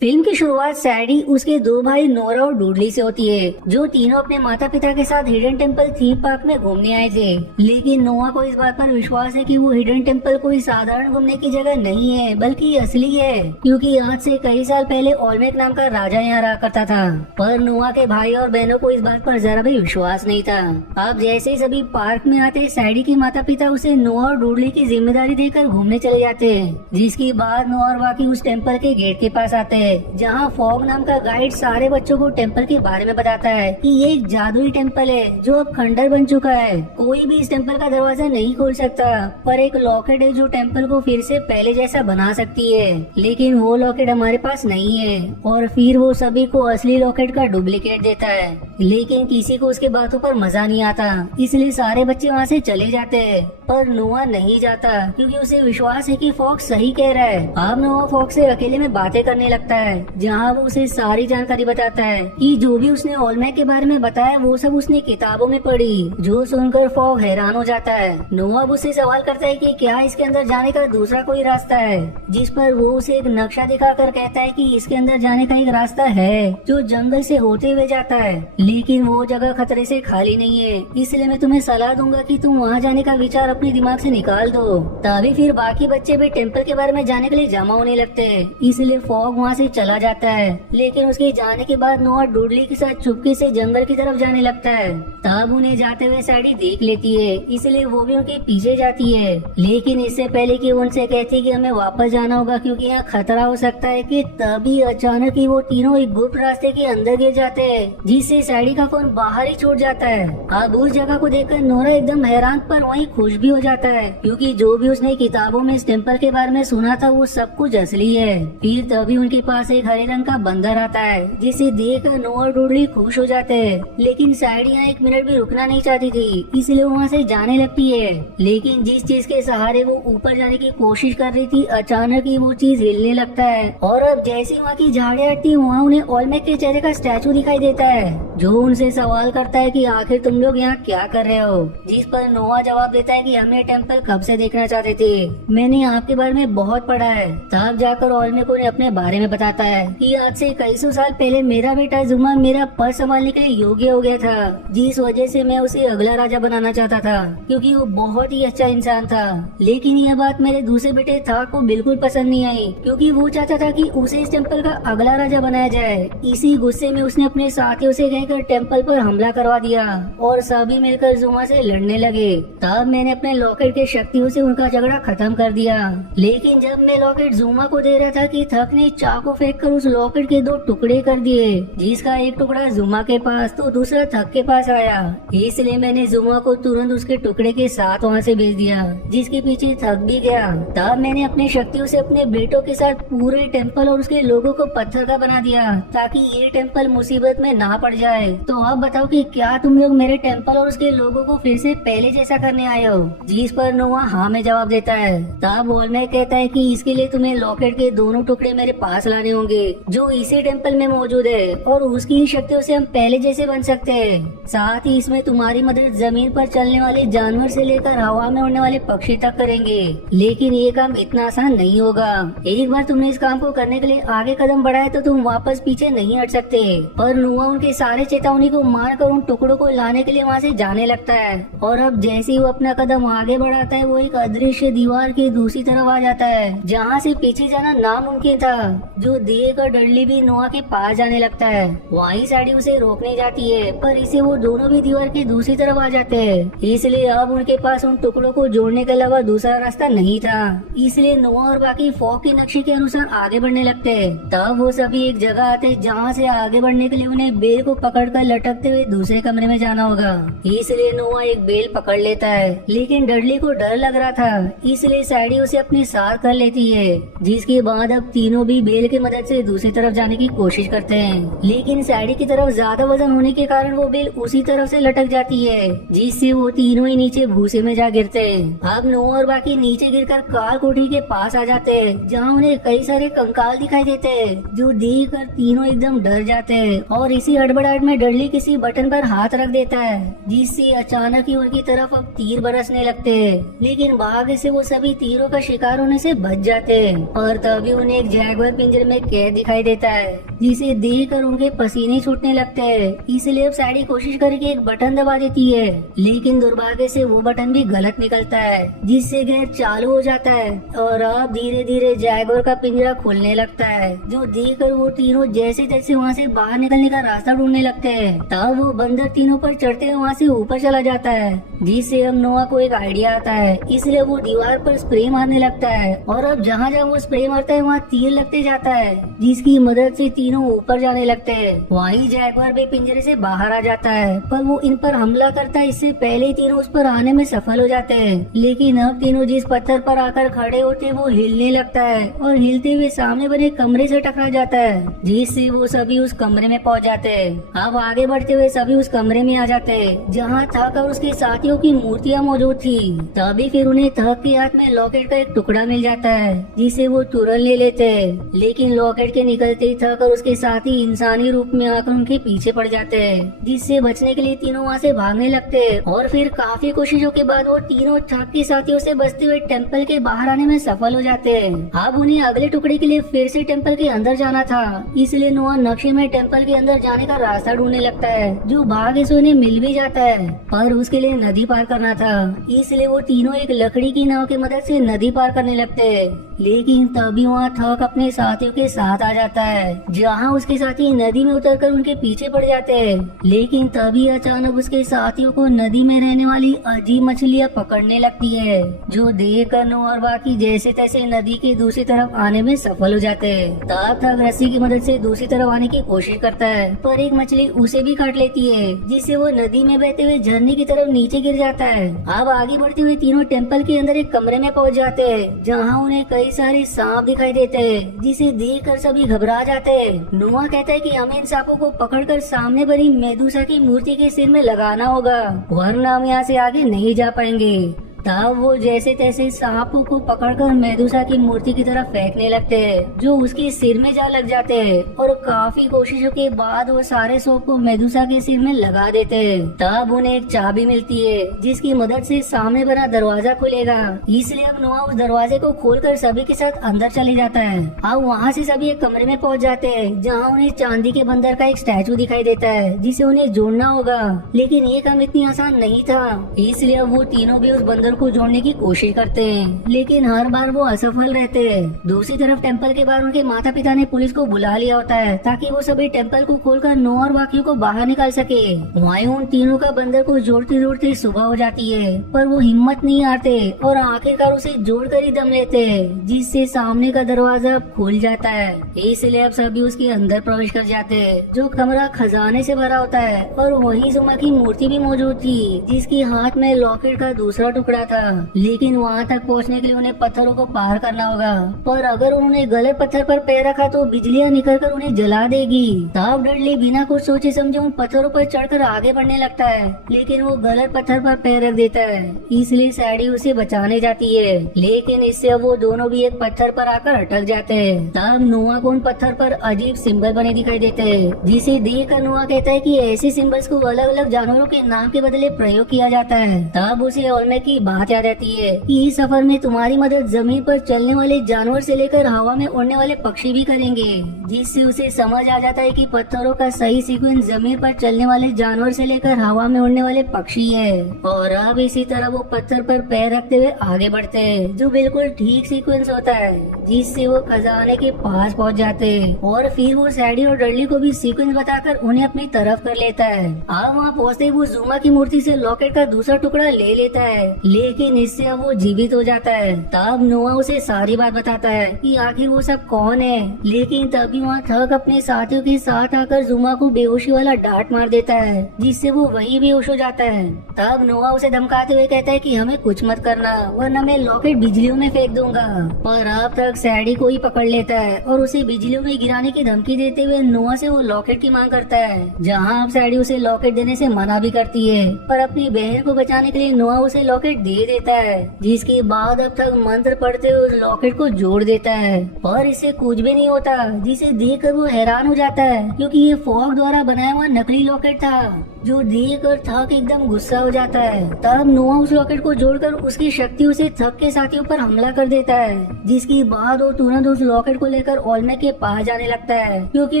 Film की शुरुआत सैडी, उसके दो भाई नोरा और डूडली से होती है, जो तीनों अपने माता पिता के साथ हिडन टेम्पल थीम पार्क में घूमने आए थे। लेकिन नोआ को इस बात पर विश्वास है कि वो हिडन टेम्पल कोई साधारण घूमने की जगह नहीं है, बल्कि असली है, क्योंकि आज से कई साल पहले ओलमेक नाम का राजा यहाँ रहा करता था। पर नोआ के भाई और बहनों को इस बात पर जरा भी विश्वास नहीं था। अब जैसे ही सभी पार्क में आते, सैडी के माता पिता उसे नोआ और डूडली की जिम्मेदारी देकर घूमने चले जाते, जिसके बाद नोआ और बाकी उस टेम्पल के गेट के पास आते हैं, जहाँ फॉग नाम का गाइड सारे बच्चों को टेम्पल के बारे में बताता है कि ये एक जादुई टेम्पल है जो अब खंडर बन चुका है। कोई भी इस टेम्पल का दरवाजा नहीं खोल सकता, पर एक लॉकेट है जो टेम्पल को फिर से पहले जैसा बना सकती है। लेकिन वो लॉकेट हमारे पास नहीं है। और फिर वो सभी को असली लॉकेट का डुप्लीकेट देता है, लेकिन किसी को उसके बातों पर मजा नहीं आता, इसलिए सारे बच्चे वहाँ से चले जाते हैं। पर नोआ नहीं जाता, क्योंकि उसे विश्वास है कि फॉक्स सही कह रहा है। अब नोआ फॉक्स से अकेले में बातें करने लगता है, जहाँ वो उसे सारी जानकारी बताता है कि जो भी उसने ओलमेक के बारे में बताया वो सब उसने किताबों में पढ़ी, जो सुनकर फॉग हैरान हो जाता है। नोआ उससे सवाल करता है कि क्या इसके अंदर जाने का दूसरा कोई रास्ता है, जिस पर वो उसे एक नक्शा दिखाकर कहता है कि इसके अंदर जाने का एक रास्ता है जो जंगल से होते हुए जाता है, लेकिन वो जगह खतरे से खाली नहीं है, इसलिए मैं तुम्हें सलाह दूंगा कि तुम वहाँ जाने का विचार अपने दिमाग से निकाल दो। तभी फिर बाकी बच्चे भी टेम्पल के बारे में जाने के लिए जमा होने लगते हैं, इसलिए फॉग वहाँ से चला जाता है। लेकिन उसके जाने के बाद नोआ डूडली के साथ चुपके से जंगल की तरफ जाने लगता है। तब उन्हें जाते हुए सैडी देख लेती है, इसलिए वो भी उनके पीछे जाती है। लेकिन इससे पहले कि उनसे कहती है कि हमें वापस जाना होगा क्योंकि यहाँ खतरा हो सकता है, कि तभी अचानक ही वो तीनों एक गुप्त रास्ते के अंदर गिर जाते हैं, जिससे सैडी का फोन बाहर ही छूट जाता है। अब उस जगह को देखकर नोरा एकदम हैरान पर वहीं खुश भी हो जाता है, क्योंकि जो भी उसने किताबों में इस टेम्पल के बारे में सुना था वो सब कुछ असली है। फिर तभी उनके पास एक हरे रंग का बंदर आता है, जिसे देखकर नोआ और डूडली खुश हो जाते हैं। लेकिन सैडी यहाँ एक मिनट भी रुकना नहीं चाहती थी, इसलिए वो वहाँ से जाने लगती है। लेकिन जिस चीज के सहारे वो ऊपर जाने की कोशिश कर रही थी, अचानक ही वो चीज हिलने लगता है, और अब जैसे वहाँ की झाड़ियाँ हटती, वहाँ उन्हें ओलमेक के चेहरे का स्टैचू दिखाई देता है, जो उनसे सवाल करता है कि आखिर तुम लोग यहाँ क्या कर रहे हो। जिस पर नोआ जवाब देता है कि हम ये टेम्पल कब से देखना चाहते थे, मैंने आपके बारे में बहुत पढ़ा है। तब जाकर ओलमेक उन्हें अपने बारे में बताता है कि आज से कई सौ साल पहले मेरा बेटा जुमा मेरा पद संभालने के लिए योग्य हो गया था, जिस वजह से मैं उसे अगला राजा बनाना चाहता था, क्योंकि वो बहुत ही अच्छा इंसान था। लेकिन यह बात मेरे दूसरे बेटे था को बिल्कुल पसंद नहीं आई, क्योंकि वो चाहता था कि उसे इस टेम्पल का अगला राजा बनाया जाए। इसी गुस्से में उसने अपने साथियों से कहकर टेम्पल पर हमला करवा दिया और सभी मिलकर जुमा से लड़ने लगे। तब मैंने अपने लॉकेट के शक्तियों से उनका झगड़ा खत्म कर दिया। लेकिन जब मैं लॉकेट जुमा को दे रहा था कि थक ने चाकू फेंक कर उस लॉकेट के दो टुकड़े कर दिए, जिसका एक टुकड़ा जुमा के पास तो दूसरा थक के पास आया। इसलिए मैंने जुमा को तुरंत उसके टुकड़े के साथ वहाँ से भेज दिया, जिसके पीछे थक भी गया। तब मैंने अपनी शक्तियों से अपने बेटों के साथ पूरे टेम्पल और उसके लोगों को पत्थर का बना दिया, ताकि ये टेम्पल मुसीबत में ना पड़ जाए। तो अब बताओ कि क्या तुम लोग मेरे टेम्पल और उसके लोगों को फिर से पहले जैसा करने आए हो। जिस पर नोआ हाँ में जवाब देता है। तब ओलमेक कहता है कि इसके लिए तुम्हें लॉकेट के दोनों टुकड़े मेरे पास लाने होंगे, जो इसी टेम्पल में मौजूद है, और उसकी शक्तियों से हम पहले जैसे बन सकते हैं। साथ ही इसमें तुम्हारी मदद जमीन पर चलने वाले जानवर से लेकर हवा में उड़ने वाले पक्षी तक करेंगे। लेकिन ये काम इतना आसान नहीं होगा। एक बार तुमने इस काम को करने के लिए आगे कदम बढ़ाया तो तुम वापस पीछे नहीं हट सकते। पर नोआ उनके सारे चेतावनी को मारकर उन टुकड़ों को लाने के लिए वहाँ से जाने लगता है, और अब जैसे ही वो अपना कदम आगे बढ़ाता है, वो एक अदृश्य दीवार की दूसरी तरफ आ जाता है, जहाँ से पीछे जाना नामुमकिन था। जो देख और डडली भी नोआ के पास जाने लगता है। वहीं सैडी उसे रोकने जाती है, पर इसे वो दोनों भी दीवार की दूसरी तरफ आ जाते हैं। इसलिए अब उनके पास उन टुकड़ों को जोड़ने के अलावा दूसरा रास्ता नहीं था। इसलिए नोआ और बाकी फॉग के नक्शे के अनुसार आगे बढ़ने लगते हैं। तब वो सभी एक जगह आते, जहाँ से आगे बढ़ने के लिए उन्हें बेल को पकड़कर लटकते हुए दूसरे कमरे में जाना होगा। इसलिए नोआ एक बेल पकड़ लेता है, लेकिन डडली को डर लग रहा था, इसलिए सैडी उसे अपने साथ कर लेती है। जिसके बाद अब तीनों भी बेल की मदद से दूसरी तरफ जाने की कोशिश करते हैं, लेकिन सैडी की तरफ ज्यादा वजन होने के कारण वो बेल उसी तरफ से लटक जाती है, जिससे वो तीनों ही नीचे भूसे में जा गिरते हैं। अब नोआ और बाकी नीचे गिरकर काल कोठरी के पास आ जाते हैं, जहाँ उन्हें कई सारे कंकाल दिखाई देते हैं, जो देख कर तीनों एकदम डर जाते हैं। और इसी हड़बड़ाहट में डडली किसी बटन पर हाथ रख देता है, जिससे अचानक ही उनकी तरफ अब तीर बरसने लगने लगते हैं, लेकिन भाग्य से वो सभी तीरों का शिकार होने से बच जाते हैं। और तभी उन्हें एक जैगुआर पिंजरे में कैद दिखाई देता है, जिसे देखकर उनके पसीने छूटने लगते हैं। इसलिए अब सैडी कोशिश करके एक बटन दबा देती है, लेकिन दुर्भाग्य से वो बटन भी गलत निकलता है, जिससे गैस चालू हो जाता है और अब धीरे धीरे जैगुआर का पिंजरा खुलने लगता है, जो देखकर वो तीनों जैसे तैसे वहाँ से बाहर निकलने का रास्ता ढूंढने लगते हैं। तब वो बंदर तीनों पर चढ़ते हुए वहाँ से ऊपर चला जाता है, जिससे अब नोआ को एक आइडिया आता है। इसलिए वो दीवार पर स्प्रे मारने लगता है और अब जहाँ जहाँ वो स्प्रे मारता है वहाँ तीर लगते जाता है, जिसकी मदद से तीनों ऊपर जाने लगते हैं। वहीं जैगुआर भी पिंजरे से बाहर आ जाता है, पर वो इन पर हमला करता है इससे पहले ही तीनों उस पर आने में सफल हो जाते हैं। लेकिन अब तीनों जिस पत्थर पर आकर खड़े होते हैं वो हिलने लगता है और हिलते हुए सामने बने कमरे से टकरा जाता है, जिससे वो सभी उस कमरे में पहुंच जाते हैं। अब आगे बढ़ते हुए सभी उस कमरे में आ जाते हैं, जहाँ थक और उसके साथियों की मूर्तियाँ मौजूद थी। तभी फिर उन्हें थक के हाथ में लॉकेट का एक टुकड़ा मिल जाता है, जिसे वो तुरंत ले लेते हैं। लेकिन लॉकेट के निकलते ही थक और उसके साथी इंसानी रूप में आकर उनके पीछे पड़ जाते हैं, जिससे बचने के लिए तीनों वहाँ से भागने लगते हैं। और फिर काफी कोशिशों के बाद वो तीनों थक के साथियों से बचते हुए टेम्पल के बाहर आने में सफल हो जाते हैं। अब उन्हें अगले टुकड़े के लिए फिर से टेम्पल के अंदर जाना था, इसलिए नोआ नक्शे में टेम्पल के अंदर जाने का रास्ता ढूंढने लगता है, जो भाग्य से उन्हें मिल भी जाता है। पर उसके लिए नदी पार करना था, इसलिए वो तीनों एक लकड़ी की नाव की मदद से नदी पार करने लगते हैं। लेकिन तभी वहाँ थक अपने साथियों के साथ आ जाता है, जहाँ उसके साथी नदी में उतरकर उनके पीछे पड़ जाते हैं। लेकिन तभी अचानक उसके साथियों को नदी में रहने वाली अजीब मछलियाँ पकड़ने लगती है, जो देखकर नोआ और बाकी जैसे तैसे नदी के दूसरी तरफ आने में सफल हो जाते हैं। तब थक रस्सी की मदद से दूसरी तरफ आने की कोशिश करता है, पर एक मछली उसे भी काट लेती है, जिससे वो नदी में बहते हुए झरने की तरफ नीचे गिर जाता है। अब आगे बढ़ते हुए तीनों टेम्पल के अंदर एक कमरे में पहुंच जाते हैं, जहाँ उन्हें कई सारे सांप दिखाई देते हैं, जिसे देखकर सभी घबरा जाते हैं। नोआ कहता है कि हमें इन सांपों को पकड़कर सामने बनी मेदुसा की मूर्ति के सिर में लगाना होगा, वरना हम यहाँ से आगे नहीं जा पाएंगे। तब वो जैसे तैसे सांपों को पकड़कर मेदुसा की मूर्ति की तरफ फेंकने लगते हैं, जो उसके सिर में जा लग जाते हैं। और काफी कोशिशों के बाद वो सारे सांप को मेदुसा के सिर में लगा देते हैं। तब उन्हें एक चाबी मिलती है, जिसकी मदद से सामने बना दरवाजा खुलेगा। इसलिए अब नोआ उस दरवाजे को खोलकर सभी के साथ अंदर चले जाता है। अब वहाँ से सभी एक कमरे में पहुँच जाते हैं, जहाँ उन्हें चांदी के बंदर का एक स्टैचू दिखाई देता है, जिसे उन्हें जोड़ना होगा। लेकिन ये काम इतनी आसान नहीं था, इसलिए अब वो तीनों भी उस बंदर को जोड़ने की कोशिश करते हैं, लेकिन हर बार वो असफल रहते हैं। दूसरी तरफ टेम्पल के बाहर उनके माता पिता ने पुलिस को बुला लिया होता है, ताकि वो सभी टेम्पल को खोलकर नोआ और बाकियों को बाहर निकाल सके। वहीं उन तीनों का बंदर को जोड़ते जोड़ते सुबह हो जाती है, पर वो हिम्मत नहीं हारते और आखिरकार उसे जोड़कर ही दम लेते हैं, जिससे सामने का दरवाजा खुल जाता है। इसलिए अब सभी उसके अंदर प्रवेश कर जाते हैं, जो कमरा खजाने से भरा होता है। और वहीं जुमा की मूर्ति भी मौजूद थी, जिसके हाथ में लॉकेट का दूसरा टुकड़ा था। लेकिन वहाँ तक पहुँचने के लिए उन्हें पत्थरों को पार करना होगा, पर अगर उन्होंने गलत पत्थर पर पैर रखा तो बिजलियाँ निकलकर उन्हें जला देगी। तब डडली बिना कुछ सोचे समझे उन पत्थरों पर चढ़कर आगे बढ़ने लगता है, लेकिन वो गलत पत्थर पर पैर रख देता है। इसलिए सैडी उसे बचाने जाती है, लेकिन इससे वो दोनों भी एक पत्थर पर आकर अटक जाते हैं। तब नोआ को उन पत्थर पर अजीब सिंबल बने दिखाई देते हैं, जिसे देखकर नोआ कहता है कि ऐसे सिंबल्स को अलग अलग जानवरों के नाम के बदले प्रयोग किया जाता है। तब उसे ओल्मेक की बात याद रहती है कि इस सफर में तुम्हारी मदद जमीन पर चलने वाले जानवर से लेकर हवा में उड़ने वाले पक्षी भी करेंगे, जिससे उसे समझ आ जाता है कि पत्थरों का सही सीक्वेंस जमीन पर चलने वाले जानवर से लेकर हवा में उड़ने वाले पक्षी है। और अब इसी तरह वो पत्थर पर पैर रखते हुए आगे बढ़ते हैं, जो बिल्कुल ठीक सीक्वेंस होता है, जिससे वो खजाने के पास पहुंच जाते हैं। और फिर वो सैडी और डडली को भी सीक्वेंस बताकर उन्हें अपनी तरफ कर लेता है। अब वहाँ पहुँचते वो जुमा की मूर्ति से लॉकेट का दूसरा टुकड़ा ले लेता है, लेकिन इससे अब वो जीवित हो जाता है। तब नोआ उसे सारी बात बताता है कि आखिर वो सब कौन है। लेकिन तभी वहाँ थक अपने साथियों के साथ आकर जुमा को बेहोशी वाला डांट मार देता है, जिससे वो वही बेहोश हो जाता है। तब नोआ उसे धमकाते हुए कहता है कि हमें कुछ मत करना, वरना मैं लॉकेट बिजलियों में फेंक दूंगा। पर अब तक सैडी को ही पकड़ लेता है और उसे बिजलियों में गिराने की धमकी देते हुए नोआ से वो लॉकेट की मांग करता है, जहाँ अब सैडी उसे लॉकेट देने से मना भी करती है। पर अपनी बहन को बचाने के लिए नोआ उसे लॉकेट दे देता है, जिसके बाद अब तक मंत्र पढ़ते हुए उस लॉकेट को जोड़ देता है और इससे कुछ भी नहीं होता, जिसे देखकर वो हैरान हो जाता है क्योंकि ये फॉग द्वारा बनाया हुआ नकली लॉकेट था, जो देखकर थक एकदम गुस्सा हो जाता है। तब नोआ उस लॉकेट को जोड़कर उसकी शक्तियों से थक के साथियों पर हमला कर देता है, जिसके बाद वो तुरंत उस लॉकेट को लेकर ओल्मेक के पास जाने लगता है क्योंकि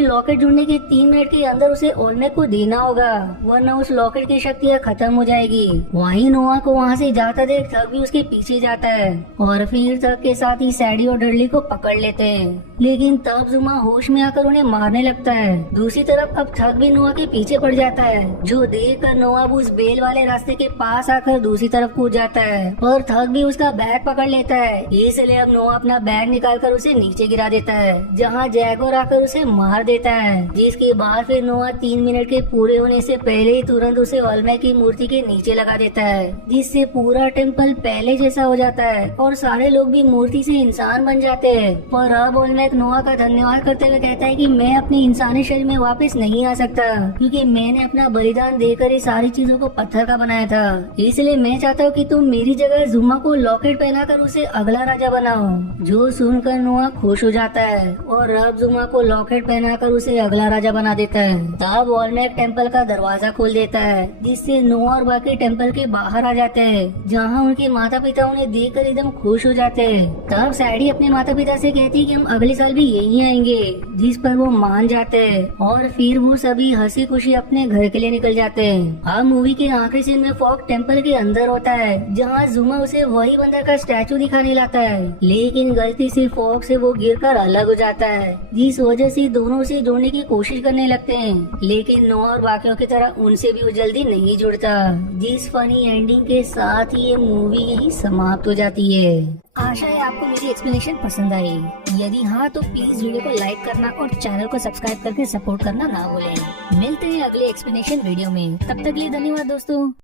लॉकेट जुड़ने के 3 मिनट के अंदर उसे ओल्मेक को देना होगा, वरना उस लॉकेट की शक्तियाँ खत्म हो जाएगी। वहीं नोआ को वहाँ से जाता देख थक भी उसके पीछे जाता है और फिर थक के साथ ही सैडी और डडली को पकड़ लेते हैं, लेकिन तब जुमा होश में आकर उन्हें मारने लगता है। दूसरी तरफ अब थक भी नोआ के पीछे पड़ जाता है, जो देखकर नोआ उस बेल वाले रास्ते के पास आकर दूसरी तरफ कूद जाता है और थक भी उसका बैग पकड़ लेता है। इसलिए अब नोआ अपना बैग निकालकर उसे नीचे गिरा देता है, जहाँ जैगोर आकर उसे मार देता है, जिसके बाद फिर नोआ 3 मिनट के पूरे होने से पहले ही तुरंत उसे ओल्मेक की मूर्ति के नीचे लगा देता है, जिससे पूरा टेम्पल पहले जैसा हो जाता है और सारे लोग भी मूर्ति से इंसान बन जाते हैं। पर अब ओल्मेक नोआ का धन्यवाद करते हुए कहता है कि मैं अपने इंसानी शरीर में वापस नहीं आ सकता क्योंकि मैंने अपना बलिदान देकर ये सारी चीजों को पत्थर का बनाया था, इसलिए मैं चाहता हूँ कि तुम मेरी जगह जुमा को लॉकेट पहनाकर उसे अगला राजा बनाओ। जो सुनकर नोआ खुश हो जाता है और अब जुमा को लॉकेट पहनाकर उसे अगला राजा बना देता है। तब ओल्मेक टेम्पल का दरवाजा खोल देता है, जिससे नोआ और बाकी टेम्पल के बाहर आ जाते हैं, जहाँ उनके माता पिता उन्हें देखकर एकदम खुश हो जाते हैं। तब सैडी अपने माता पिता से कहती है कि हम अगले साल भी यहीं आएंगे, जिस पर वो मान जाते हैं और फिर वो सभी हंसी खुशी अपने घर के लिए निकल जाते हैं। अब मूवी के आखिरी सीन में फॉग टेम्पल के अंदर होता है, जहाँ जुमा उसे वही बंदर का स्टैचू दिखाने लाता है, लेकिन गलती से फॉग से वो गिरकर अलग हो जाता है, जिस वजह से दोनों से जोड़ने की कोशिश करने लगते हैं, लेकिन नोआ और बाकियों की तरह उनसे भी वो जल्दी नहीं जुड़ता, जिस फनी एंडिंग के साथ ये मूवी यही समाप्त हो जाती है। आशा है आपको मेरी एक्सप्लेनेशन पसंद आई। यदि हाँ तो प्लीज वीडियो को लाइक करना और चैनल को सब्सक्राइब करके सपोर्ट करना ना भूलें। मिलते हैं अगले एक्सप्लेनेशन वीडियो में, तब तक के लिए धन्यवाद दोस्तों।